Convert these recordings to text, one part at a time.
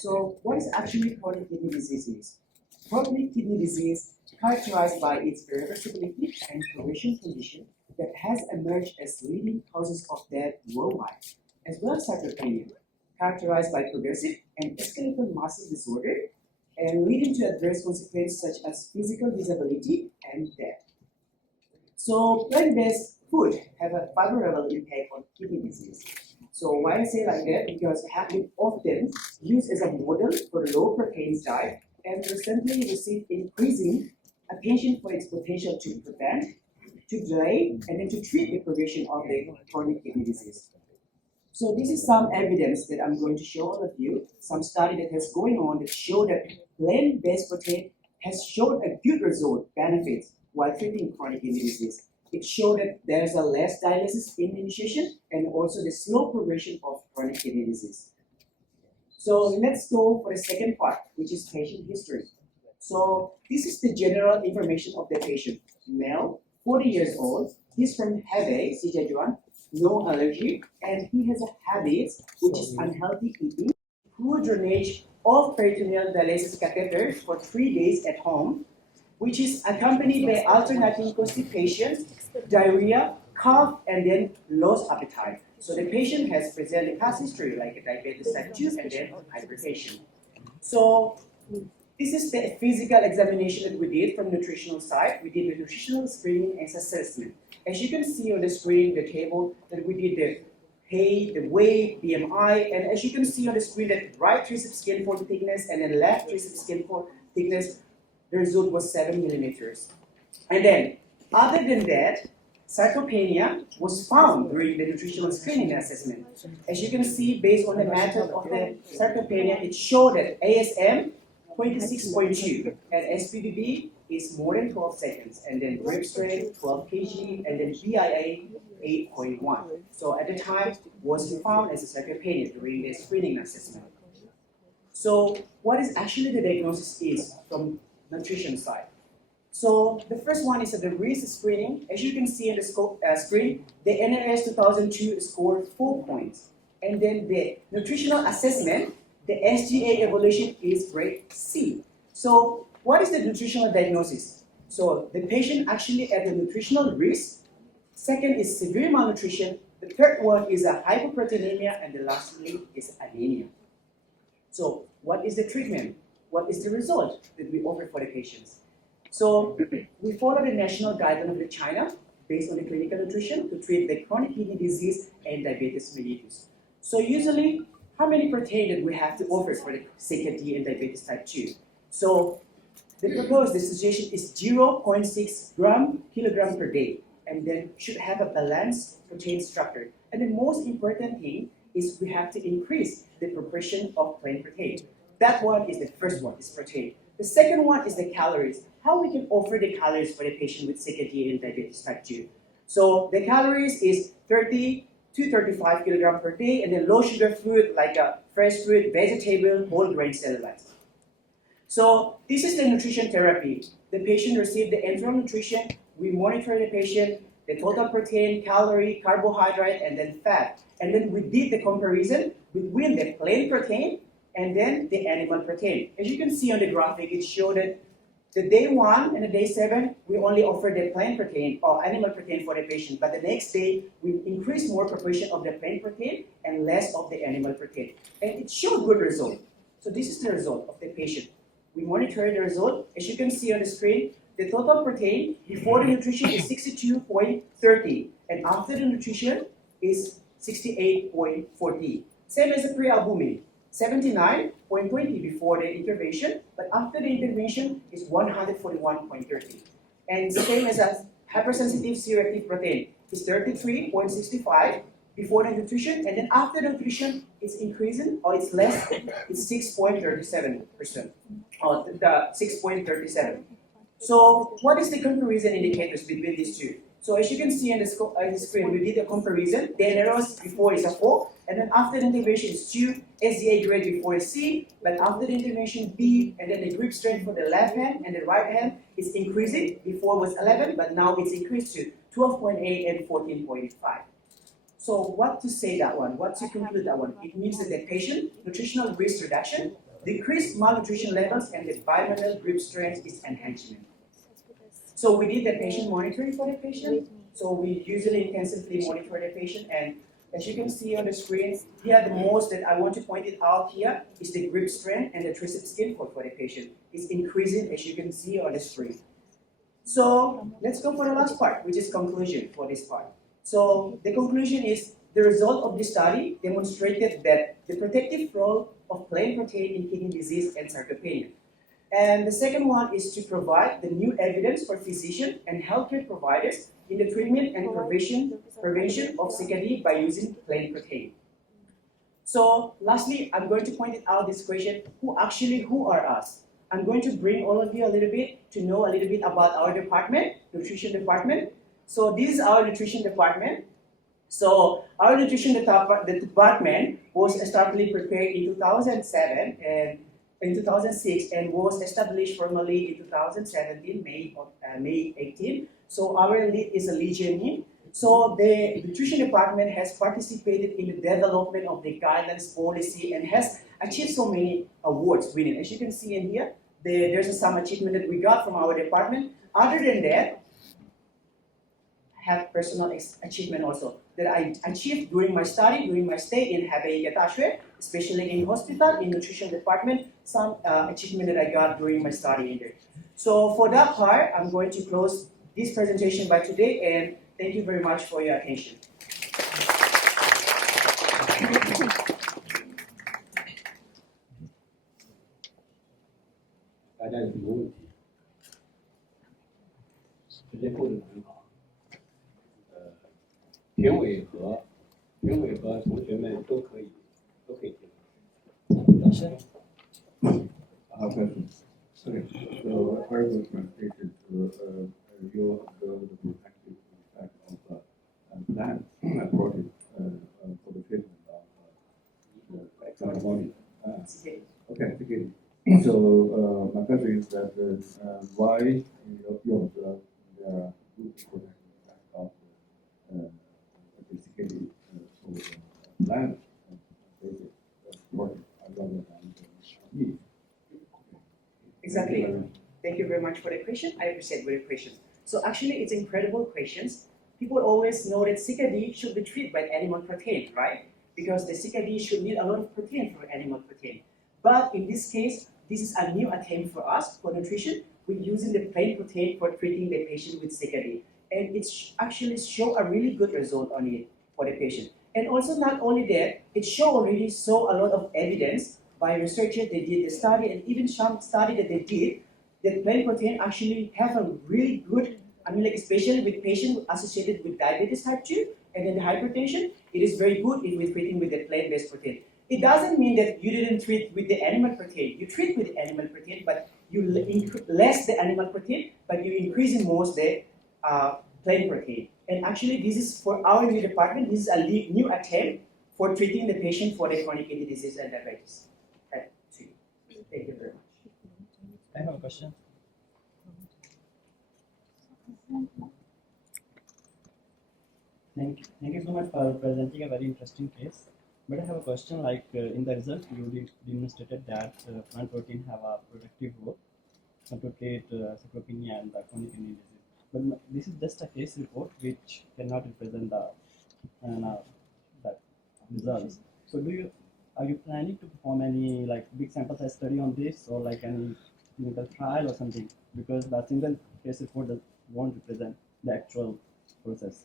So what is actually chronic kidney disease is? Chronic kidney disease characterized by its irreversibility and progression condition that has emerged as leading causes of death worldwide, as well as sarcopenia, characterized by progressive and skeletal muscle disorder and leading to adverse consequences such as physical disability and death. So plant-based food have a favorable impact on kidney disease. So why I say like that? Because it has been often used as a model for low protein diet and recently received increasing attention for its potential to prevent, to delay, and then to treat the progression of the chronic kidney disease. So this is some evidence that I'm going to show all of you, some study that has going on that show that plant-based protein has shown a good result, benefits, while treating chronic kidney disease. It showed that there is a less dialysis in initiation and also the slow progression of chronic kidney disease. So let's go for the second part, which is patient history. So this is the general information of the patient. Male, 40 years old, he's from Hebei, Sijajuan, no allergy, and he has a habit which is unhealthy eating, poor drainage of peritoneal dialysis catheter for 3 days at home, which is accompanied by alternating constipation, diarrhea, cough, and then lost appetite. So the patient has presented past history like diabetes type 2 and then hypertension. So this is the physical examination that we did from nutritional side. We did the nutritional screening and assessment. As you can see on the screen, the table that we did the height, the weight, BMI, and as you can see on the screen, that right triceps skin fold thickness and then left triceps skin fold thickness, the result was 7 millimeters. And then, other than that, sarcopenia was found during the nutritional screening assessment. As you can see, based on the method of the sarcopenia, it showed that ASM 26.2 and SPBB is more than 12 seconds, and then grip strength 12 kg, and then BIA 8.1. So at the time, was found as a sarcopenia during the screening assessment. So what is actually the diagnosis is from nutrition side? So the first one is the risk screening. As you can see in the screen, the NRS 2002 scored 4 points. And then the nutritional assessment, the SGA evaluation is grade C. So what is the nutritional diagnosis? So the patient actually at the nutritional risk. Second is severe malnutrition. The third one is a hypoproteinemia, and the lastly is anemia. So what is the treatment? What is the result that we offer for the patients? So we follow the national guideline of the China based on the clinical nutrition to treat the chronic kidney disease and diabetes mellitus. So usually, how many protein that we have to offer for the CKD and diabetes type 2? So the proposed, the suggestion is 0.6 kilogram per day, and then should have a balanced protein structure. And the most important thing is we have to increase the proportion of plant protein. That one is the first one, is protein. The second one is the calories. How we can offer the calories for the patient with CKD and diabetes type 2. So the calories is 30 to 35 kilogram per day, and then low sugar food like fresh fruit, vegetable, whole grain cellulite. So this is the nutrition therapy. The patient received the enteral nutrition. We monitor the patient, the total protein, calorie, carbohydrate, and then fat. And then we did the comparison between the plant protein and then the animal protein. As you can see on the graphic, it showed that the day 1 and the day 7, we only offered the plant protein or animal protein for the patient, but the next day, we increased more proportion of the plant protein and less of the animal protein. And it showed good result. So this is the result of the patient. We monitor the result. As you can see on the screen, the total protein before the nutrition is 62.30, and after the nutrition is 68.40. Same as the pre-albumin. 79.20 before the intervention, but after the intervention is 141.30. And same as a hypersensitive C-reactive protein is 33.65 before the nutrition, and then after the nutrition it's increasing, or it's less, it's 6.37%, or the 6.37. So what is the comparison indicators between these two? So as you can see on the screen, we did a comparison. The NRS before is a 4, and then after the intervention is 2, SDA grade before is C, but after the intervention B, and then the grip strength for the left hand and the right hand is increasing. Before was 11, but now it's increased to 12.8 and 14.5. So what to say that one? What to conclude that one? It means that the patient nutritional risk reduction, decreased malnutrition levels, and the binomial grip strength is enhancement. So we did the patient monitoring for the patient. So we usually intensively monitor the patient, and as you can see on the screen, here the most that I want to point it out here is the grip strength and the tricep skin fold for the patient. It's increasing as you can see on the screen. So let's go for the last part, which is conclusion for this part. So the conclusion is the result of this study demonstrated that the protective role of plant protein in kidney disease and sarcopenia. And the second one is to provide the new evidence for physicians and healthcare providers in the treatment and prevention of CKD by using plant protein. So lastly, I'm going to point it out this question, who are us? I'm going to bring all of you a little bit to know a little bit about our department, nutrition department. So this is our nutrition department. So our nutrition department was started prepared in 2007 and in 2006 and was established formally in 2017, May 18. So our lead is a Legion. So the nutrition department has participated in the development of the guidelines policy and has achieved so many awards winning. As you can see in here, there's some achievement that we got from our department. Other than that, have personal achievement also that I achieved during my study, during my stay in Hebei, especially in hospital, in nutrition department, some achievement that I got during my study in there. So for that part, I'm going to close this presentation by today, and thank you very much for your attention. Okay, so very good presentation to review the protective effect of plant protein for the treatment of Sarcopenia. Okay, begin. So my question is that why you observe the good protective effect of the CKD for the plant protein rather than the meat? Exactly. Thank you very much for the question. I appreciate your question. So actually, it's incredible questions. People always know that CKD should be treated by animal protein, right? Because the CKD should need a lot of protein for animal protein. But in this case, this is a new attempt for us for nutrition. We're using the plant protein for treating the patient with CKD. And it's actually show a really good result on it for the patient. And also not only that, it already saw a lot of evidence by researchers. They did the study, and even some study that they did, that plant protein actually have a really good, especially with patients associated with diabetes type 2 and then the hypertension, it is very good if we're treating with the plant-based protein. It doesn't mean that you didn't treat with the animal protein. You treat with the animal protein, but you less the animal protein, but you increase in most the plant protein. And actually, this is for our new department. This is a new attempt for treating the patient for the chronic kidney disease and diabetes. Thank you very much. I have a question. Thank you so much for presenting a very interesting case. But I have a question, like in the result you demonstrated that plant protein have a protective role to treat sarcopenia and the chronic kidney disease. But this is just a case report which cannot represent the results. So are you planning to perform any big sample size study on this, or any clinical trial or something? Because the single case report won't represent the actual process.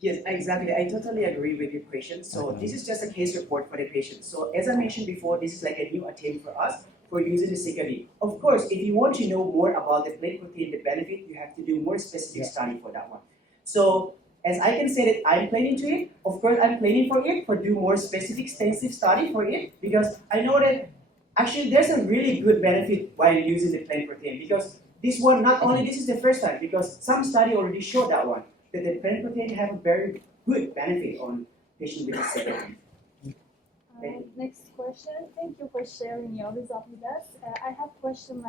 Yes, exactly. I totally agree with your question. So this is just a case report for the patient. So as I mentioned before, this is like a new attempt for us for using the CKD. Of course, if you want to know more about the plant protein, the benefit, you have to do more specific study for that one. So as I can say that I'm planning to it, of course I'm planning for it, for do more specific extensive study for it, because I know that actually there's a really good benefit while using the plant protein, because this one, not only this is the first time, because some study already showed that one, that the plant protein have a very good benefit on patients with CKD. Next question. Thank you for sharing your result with us. I have a question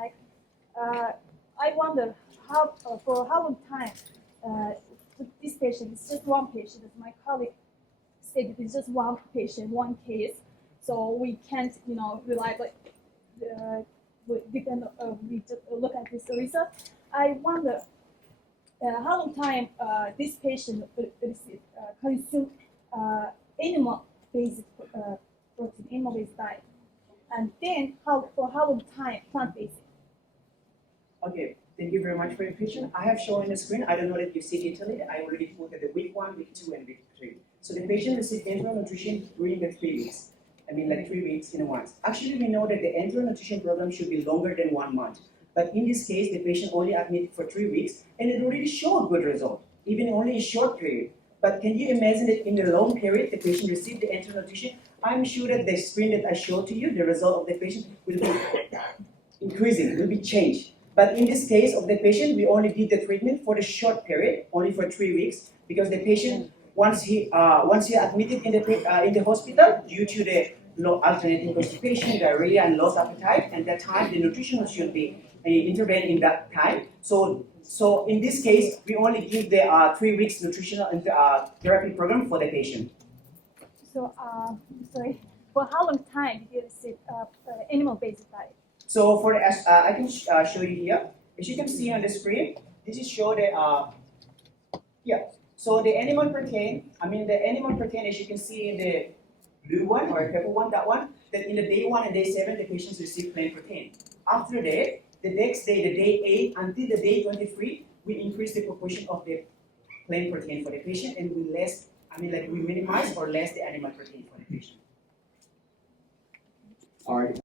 I wonder for how long time this patient, it's just one patient, my colleague, said it's just one patient, one case, so we can't, rely we just look at this result. I wonder how long time this patient consume animal-based protein, animal-based diet, and then for how long time plant-based. Okay, thank you very much for your question. I have shown on the screen, I don't know if you see it clearly, I already put the week 1, week 2, and week 3. So the patient received enteral nutrition during the 3 weeks. I mean like 3 weeks in a once. Actually, we know that the enteral nutrition program should be longer than 1 month. But in this case, the patient only admitted for 3 weeks, and it already showed good result, even only a short period. But can you imagine that in the long period, the patient received the enteral nutrition? I'm sure that the screen that I showed to you, the result of the patient will be increasing, will be changed. But in this case of the patient, we only did the treatment for the short period, only for 3 weeks, because the patient, once he admitted in the hospital due to the alternating constipation, diarrhea, and lost appetite, and that time the nutrition should be intervened in that time. So in this case, we only give the 3 weeks nutritional therapy program for the patient. So, sorry, for how long time did you receive animal-based diet? So for the, I can show you here. As you can see on the screen, this is show the So the animal protein, as you can see in the blue one or purple one, that one, that in the day 1 and day 7, the patients receive plain protein. After that, the next day, the day 8 until the day 23, we increase the proportion of the plain protein for the patient, and we minimize or less the animal protein for the patient. All right.